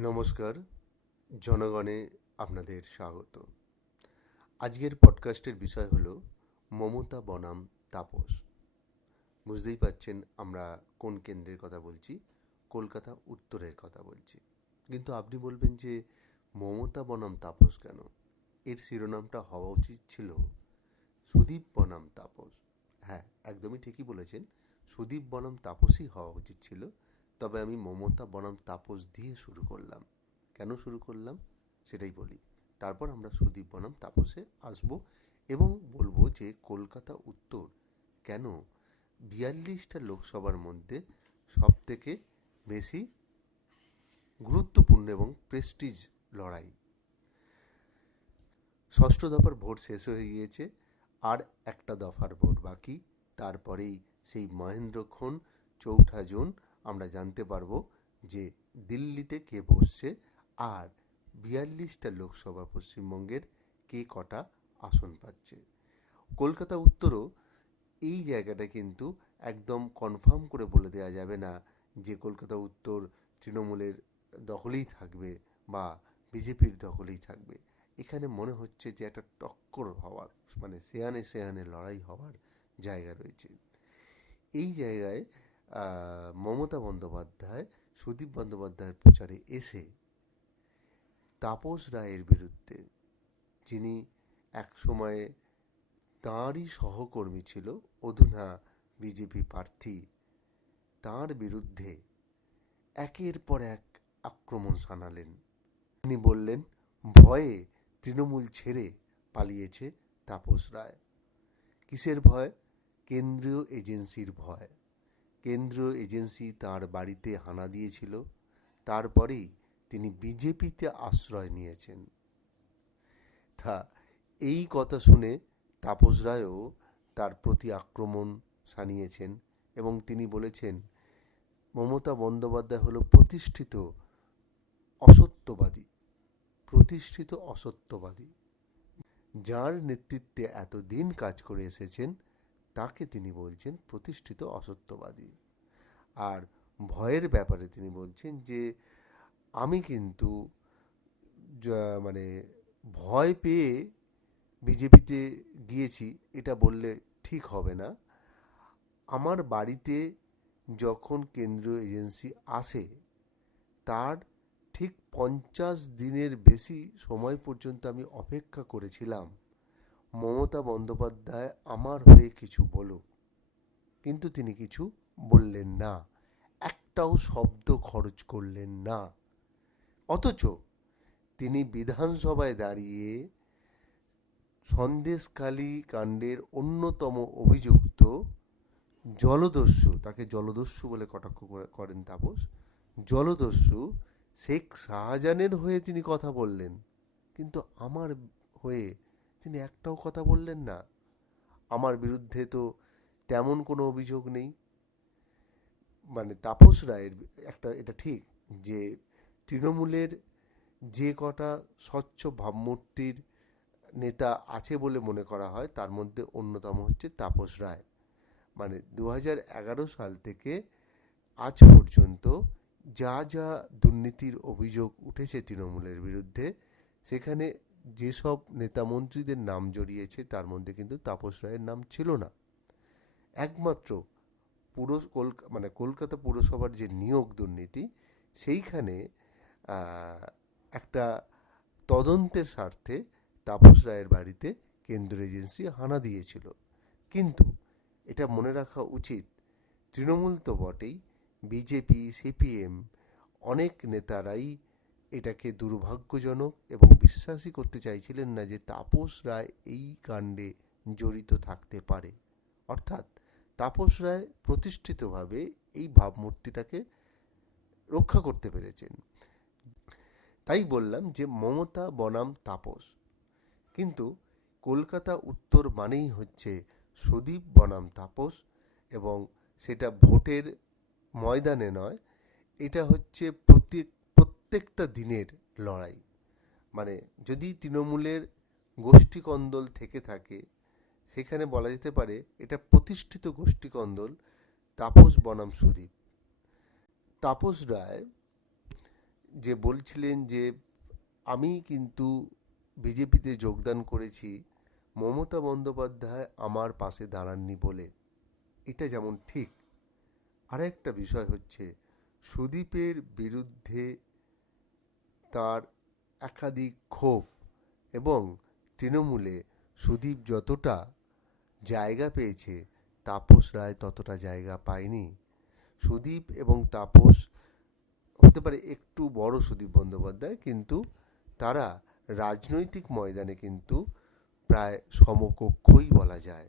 নমস্কার, জনগণে আপনাদের স্বাগত। আজকের পডকাস্টের বিষয় হলো মমতা বনাম তাপস। বুঝতেই পাচ্ছেন আমরা কোন কেন্দ্রের কথা বলছি, কলকাতা উত্তরের কথা বলছি। কিন্তু আপনি বলবেন যে মমতা বনাম তাপস কেন? এর শিরোনামটা হওয়া উচিত ছিল সুদীপ বনাম তাপস। হ্যাঁ একদমই ঠিকই বলেছেন, সুদীপ বনাম তাপসই হওয়া উচিত ছিল। তবে আমি মমতা বনাম তাপস দিয়ে শুরু করলাম। কেন শুরু করলাম? সেটাই বলি। তারপর আমরা সুদীপ বনাম তাপসে আসব এবং বলব যে কলকাতা উত্তর কেন বিয়াল্লিশটা লোকসভার মধ্যে সব থেকে বেশি গুরুত্বপূর্ণ এবং প্রেস্টিজ লড়াই। ষষ্ঠ দফার ভোট শেষ হয়ে গিয়েছে, আর একটা দফার ভোট বাকি। তারপরেই সেই মহেন্দ্রক্ষণ চৌঠা জুন আমরা জানতে পারব যে দিল্লিতে কে বসছে আর বিয়াল্লিশটা লোকসভা পশ্চিমবঙ্গের কে কটা আসন পাচ্ছে। কলকাতা উত্তরও এই জায়গাটা কিন্তু একদম কনফার্ম করে বলে দেওয়া যাবে না যে কলকাতা উত্তর তৃণমূলের দখলেই থাকবে বা বিজেপির দখলেই থাকবে। এখানে মনে হচ্ছে যে একটা টক্কর হওয়ার মানে সেয়ানে সেয়ানে লড়াই হওয়ার জায়গা রয়েছে। এই জায়গায় মমতা বন্দ্যোপাধ্যায়, সুদীপ বন্দ্যোপাধ্যায়ের প্রচারে এসে তাপস রায়ের বিরুদ্ধে, যিনি এক সময়ে তাঁরই সহকর্মী ছিল, অধুনা বিজেপি প্রার্থী, তার বিরুদ্ধে একের পর এক আক্রমণ শানালেন। তিনি বললেন, ভয়ে তৃণমূল ছেড়ে পালিয়েছে তাপস রায়। কিসের ভয়? কেন্দ্রীয় এজেন্সির ভয়। কেন্দ্রীয় এজেন্সি তার বাড়িতে হানা দিয়েছিল। তারপরেই তিনি বিজেপিতে আশ্রয় নিয়েছেন। তা এই কথা শুনে তাপস রায়ও তার প্রতি আক্রমণ সানিয়েছেন এবং তিনি বলেছেন, মমতা বন্দ্যোপাধ্যায় হল প্রতিষ্ঠিত অসত্যবাদী প্রতিষ্ঠিত অসত্যবাদী। যার নেতৃত্বে এতদিন কাজ করে এসেছেন তাকে তিনি বলছেন প্রতিষ্ঠিত অসত্যবাদী। আর ভয়ের ব্যাপারে তিনি বলছেন যে, আমি কিন্তু মানে ভয় পেয়ে বিজেপিতে গিয়েছি, এটা বললে ঠিক হবে না। আমার বাড়িতে যখন কেন্দ্রীয় এজেন্সি আসে, তার ঠিক পঞ্চাশ দিনের বেশি সময় পর্যন্ত আমি অপেক্ষা করেছিলাম। মমতা বন্দ্যোপাধ্যায়, আমার হয়ে কিছু বলো। কিন্তু তিনি কিছু বললেন না। একটাও শব্দ খরচ করলেন না। অথচ তিনি বিধানসভায় দাঁড়িয়ে সন্দেশখালী কাণ্ডের অন্যতম অভিযুক্ত জলদস্যু, তাকে জলদস্যু বলে কটাক্ষ করেন তাপস, জলদস্যু শেখ শাহজাহানের হয়ে তিনি কথা বললেন। কিন্তু আমার হয়ে তিনি একটাও কথা বললেন না। আমার বিরুদ্ধে তো তেমন কোনো অভিযোগ নেই। মানে তাপস রায়ের একটা, এটা ঠিক যে তৃণমূলের যে কটা স্বচ্ছ ভাবমূর্তির নেতা আছে বলে মনে করা হয়, তার মধ্যে অন্যতম হচ্ছে তাপস রায়। মানে দু হাজার এগারো সাল থেকে আজ পর্যন্ত যা যা দুর্নীতির অভিযোগ উঠেছে তৃণমূলের বিরুদ্ধে, সেখানে যেসব নেতামন্ত্রীদের নাম জড়িয়েছে, তার মধ্যে কিন্তু তাপস রায়ের নাম ছিল না। একমাত্র পুরো মানে কলকাতা পুরসভার যে নিয়োগ দুর্নীতি, সেইখানে একটা তদন্তের স্বার্থে তাপস রায়ের বাড়িতে কেন্দ্র এজেন্সি হানা দিয়েছিল। কিন্তু এটা মনে রাখা উচিত, তৃণমূল তো বটেই, বিজেপি, সিপিএম অনেক নেতারাই এটাকে দুর্ভাগ্যজনক এবং বিশ্বাসই করতে চাইছিলেন না যে তাপস রায় এই কাণ্ডে জড়িত থাকতে পারে। অর্থাৎ তাপস রায় প্রতিষ্ঠিতভাবে এই ভাবমূর্তিটাকে রক্ষা করতে পেরেছেন। তাই বললাম যে মমতা বনাম তাপস। কিন্তু কলকাতা উত্তর মানেই হচ্ছে সুদীপ বনাম তাপস এবং সেটা ভোটের ময়দানে নয়, এটা হচ্ছে প্রত্যেক প্রত্যেকটা দিনের লড়াই। মানে যদি তৃণমূলের গোষ্ঠীকন্দল থেকে থাকে, সেখানে বলা যেতে পারে এটা প্রতিষ্ঠিত গোষ্ঠীকন্দল তাপস বনাম সুদীপ। তাপস রায় যে বলছিলেন যে, আমি কিন্তু বিজেপিতে যোগদান করেছি, মমতা বন্দ্যোপাধ্যায় আমার পাশে দাঁড়াননি বলে। এটা যেমন ঠিক। আরেকটা বিষয় হচ্ছে, সুদীপের বিরুদ্ধে তার একাধিক ক্ষোভ এবং তৃণমূলে সুদীপ যতটা জায়গা পেয়েছে, তাপস রায় ততটা জায়গা পায়নি। সুদীপ এবং তাপস হতে পারে একটু বড় সুদীপ বন্দ্যোপাধ্যায়, কিন্তু তারা রাজনৈতিক ময়দানে কিন্তু প্রায় সমকক্ষই বলা যায়।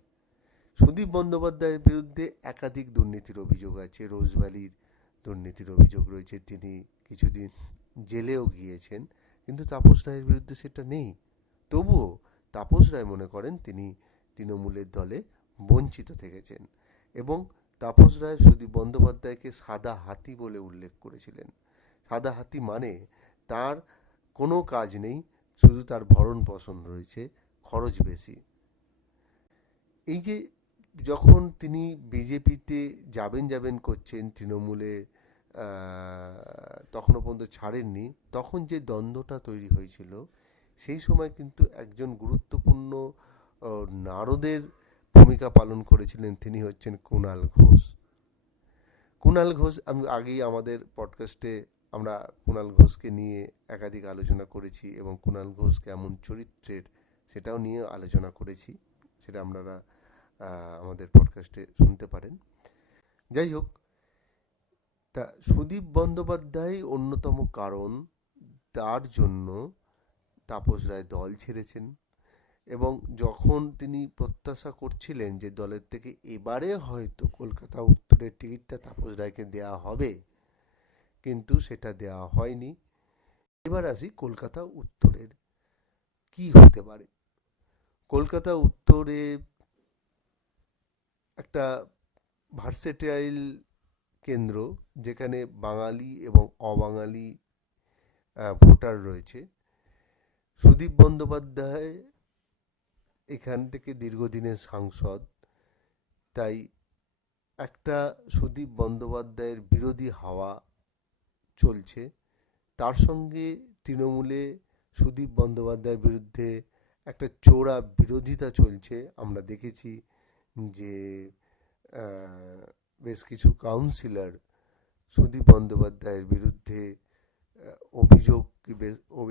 সুদীপ বন্দ্যোপাধ্যায়ের বিরুদ্ধে একাধিক দুর্নীতির অভিযোগ আছে, রোজভ্যালির দুর্নীতির অভিযোগ রয়েছে, তিনি কিছুদিন জেলেও গিয়েছেন, কিন্তু তাপস রায়ের বিরুদ্ধে সেটা নেই। তবুও তাপস রায় মনে করেন তিনি তৃণমূলের দলে বঞ্চিত থেকেছেন এবং তাপস রায় সুদীপ বন্দ্যোপাধ্যায়কে সাদা হাতি বলে উল্লেখ করেছিলেন। সাদা হাতি মানে তার কোনো কাজ নেই, শুধু তার ভরণ পোষণ রয়েছে, খরচ বেশি। এই যে যখন তিনি বিজেপিতে যাবেন যাবেন করছেন, তৃণমূলে তখনও পর্যন্ত ছাড়েননি। তখন যে দ্বন্দ্বটা তৈরি হয়েছিল, সেই সময় কিন্তু একজন গুরুত্বপূর্ণ নারদের ভূমিকা পালন করেছিলেন তিনি হচ্ছেন কুণাল ঘোষ। কুণাল ঘোষ, আমি আগেই আমাদের পডকাস্টে আমরা কুণাল ঘোষকে নিয়ে একাধিক আলোচনা করেছি এবং কুণাল ঘোষ কেমন চরিত্রের সেটাও নিয়ে আলোচনা করেছি, সেটা আপনারা আমাদের পডকাস্টে শুনতে পারেন। যাই হোক তা সুদীপ বন্দ্যোপাধ্যায় অন্যতম কারণ, তার জন্য তাপস রায় দল ছেড়েছেন এবং যখন তিনি প্রত্যাশা করছিলেন যে দলের থেকে এবারে হয়তো কলকাতা উত্তরের টিকিটটা তাপস রায়কে দেওয়া হবে, কিন্তু সেটা দেওয়া হয়নি। এবার আসি কলকাতা উত্তরের। কি হতে পারে? কলকাতা উত্তরে একটা ভার্সেটাইল কেন্দ্র যেখানে বাঙালি এবং অবাঙালি ভোটার রয়েছে। সুদীপ বন্দ্যোপাধ্যায় এখান থেকে দীর্ঘদিনের সাংসদ। তাই একটা সুদীপ বন্দ্যোপাধ্যায়ের বিরোধী হাওয়া চলছে। তার সঙ্গে তৃণমূলে সুদীপ বন্দ্যোপাধ্যায়ের বিরুদ্ধে একটা চোরা বিরোধিতা চলছে। আমরা দেখেছি যে বেশ কিছু কাউন্সিলর সুদীপ বন্দ্যোপাধ্যায়ের বিরুদ্ধে অভিযোগ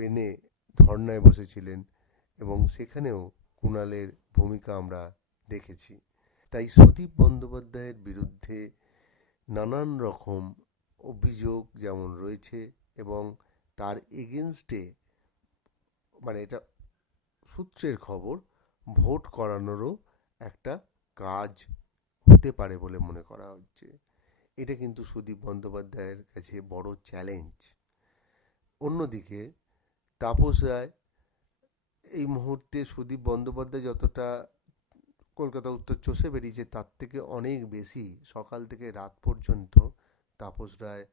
এনে ধর্নায় বসেছিলেন এবং সেখানেও কুণালের ভূমিকা আমরা দেখেছি। তাই সুদীপ বন্দ্যোপাধ্যায়ের বিরুদ্ধে নানান রকম অভিযোগ যেমন রয়েছে এবং তার এগেনস্টে মানে এটা সূত্রের খবর, ভোট করানোরও একটা কাজ হতে পারে বলে মনে করা হচ্ছে। এটা কিন্তু সুদীপ বন্দ্যোপাধ্যায়ের কাছে বড় চ্যালেঞ্জ অন্যদিকে তাপস রায় এই মুহূর্তে সুদীপ বন্দ্যোপাধ্যায় যতটা কলকাতা উত্তর চষে বেরিয়েছে, তার থেকে অনেক বেশি সকাল থেকে রাত পর্যন্ত তাপস রায়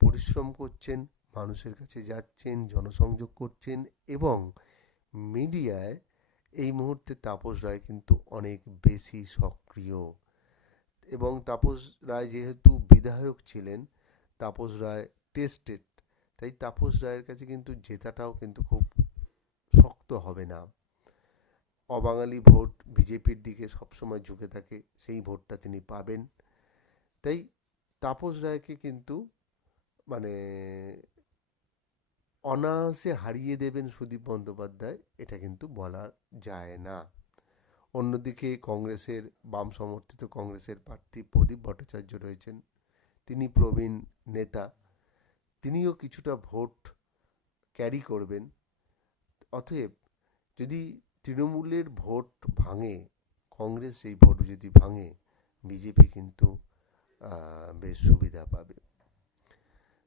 পরিশ্রম করছেন, মানুষের কাছে যাচ্ছেন, জনসংযোগ করছেন এবং মিডিয়ায় এই মুহূর্তে তাপস রায় কিন্তু অনেক বেশি সক্রিয়। এবং তাপস রায় যেহেতু বিধায়ক ছিলেন, তাপস রায় টেস্টেড তাই তাপস রায়ের কাছে কিন্তু জেতাটাও কিন্তু খুব শক্ত হবে না। অবাঙালি ভোট বিজেপির দিকে সবসময় ঝুঁকে থাকে, সেই ভোটটা তিনি পাবেন। তাই তাপস রায়কে কিন্তু মানে অনায়াসে হারিয়ে দেবেন সুদীপ বন্দ্যোপাধ্যায়, এটা কিন্তু বলা যায় না। অন্যদিকে কংগ্রেসের, বাম সমর্থিত কংগ্রেসের প্রার্থী প্রদীপ ভট্টাচার্য রয়েছেন। তিনি প্রবীণ নেতা। তিনিও কিছুটা ভোট ক্যারি করবেন। অতএব যদি তৃণমূলের ভোট ভাঙে, কংগ্রেস সেই ভোট যদি ভাঙে, বিজেপি কিন্তু বেশ সুবিধা পাবে।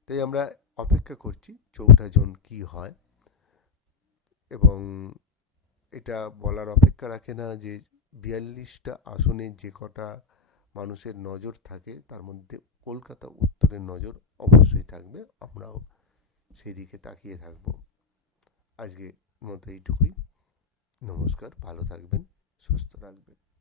তাই আমরা অপেক্ষা করছি চৌঠা জোন কি হয়। এবং এটা বলার অপেক্ষা রাখে না যে বিয়াল্লিশটা আসনে যে কটা মানুষের নজর থাকে, তার মধ্যে কলকাতা উত্তরের নজর অবশ্যই থাকবে। আমরাও সেই দিকে তাকিয়ে থাকব। আজকে মতো এইটুকুই। নমস্কার, ভালো থাকবেন, সুস্থ রাখবেন